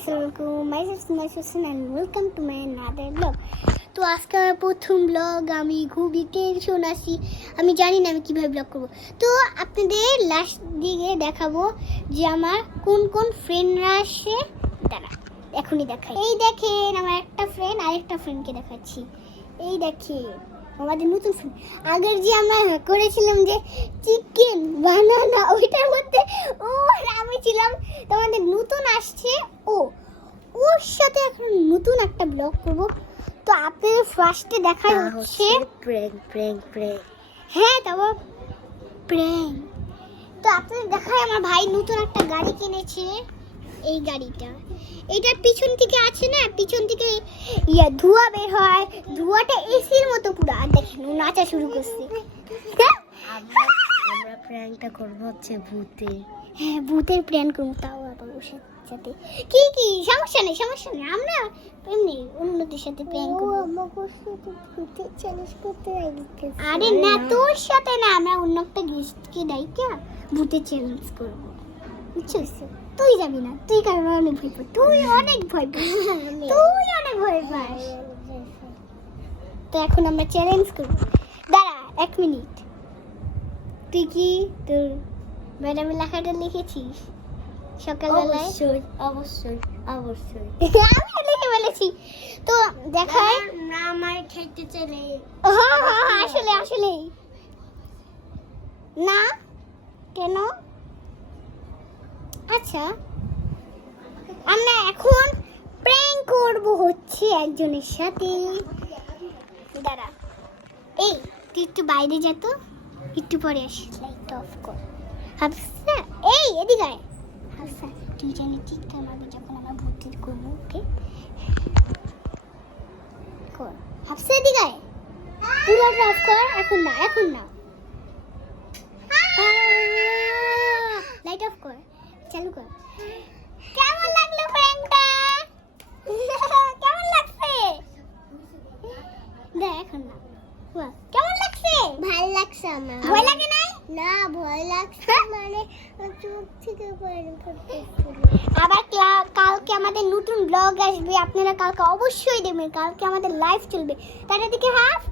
আসসালামু আলাইকুম and welcome to my another vlog. তো আজকে আমার প্রথম ব্লগ, আমি খুবই টেনশন আছি, আমি জানি না আমি কিভাবে ব্লগ করব। তো আপনাদের লাস্ট দিকে দেখাবো যে আমার কোন কোন ফ্রেন্ডরা আসে। দাঁড়া এখনই দেখাই। এই দেখেন আমার একটা ফ্রেন্ড, আরেকটা ফ্রেন্ডকে দেখাচ্ছি। এই দেখেন আমাদের নতুন ফ্রেন্ড। আগের যে আমরা করেছিলাম যে চিকেন বানানা, ওইটার মধ্যে ও আর আমি ছিলাম। তো আমাদের নতুন আসছে ওর সাথে এখন নতুন একটা ব্লগ করব। তো আপনাদের ফার্স্টে দেখা হচ্ছে প্র্যাঙ্ক। হ্যাঁ তারপর প্র্যাঙ্ক। তো আপনাদের দেখায় আমার ভাই নতুন একটা গাড়ি কিনেছে। এই গাড়িটা, এইটার পিছন থেকে আছে না, পিছন থেকে ধোঁয়া বের হয়, ধোঁয়াটা এসির মতো পুরো। আর দেখেন ও নাচা শুরু করছে। আমরা প্র্যাঙ্কটা করব হচ্ছে ভূতে। হ্যাঁ ভূতের প্র্যাঙ্ক করবো, তাও আবার ওর সাথে। কি সমস্যা নেই আমরা এমনি অন্যদের সাথে প্র্যাঙ্ক করব। আমাকে সাথে ভূতে চ্যালেঞ্জ করতে রাখতে। আরে না, তোর সাথে না, আমরা অন্য একটা গেস্টকে ডাইকা ভূতের চ্যালেঞ্জ করব, বুঝছিস? তুই যাবি না, তুই কারণ অনেক ভয় পাস, তুই অনেক ভয় পাস। তো এখন আমরা চ্যালেঞ্জ করব। দাঁড়া 1 মিনিট, তুই কি তোর ম্যাডামের লেখাটা লিখেছিস সকালবেলায়? অবশ্যই আমি লিখে ফেলেছি। তো দেখায় না আমার খেতে চলে। আসলে না কেন? আচ্ছা আমরা এখন প্র্যাঙ্ক করব হচ্ছে একজনের সাথে। দাঁড়া, এই তুই একটু বাইরে যা তো, একটু পরে আসি, লাইট অফ কর। হাফসা এই এদিকে আয়। হাফসা তুই জানি ঠিক মারবি যখন আমরা ভর্তি করবো, ওকে? কর হাফসা, এদিকে আয়, পুরোটা অফ কর। এখন না লাইট অফ কর, চালু কর। কেমন লাগলো প্র্যাঙ্কটা? কেমন লাগছে? দেখ এখন না, কেমন লাগছে? ভালো লাগছে আমার। ভয় লাগে নাই? না ভয় লাগছে, মানে চোখ থেকে পানি পড়তেছিল। আবার কালকে আমাদের নতুন ব্লগ আসবে, আপনারা কালকে অবশ্যই দেখবেন। কালকে আমাদের লাইভ চলবে। তার দিকে হাফ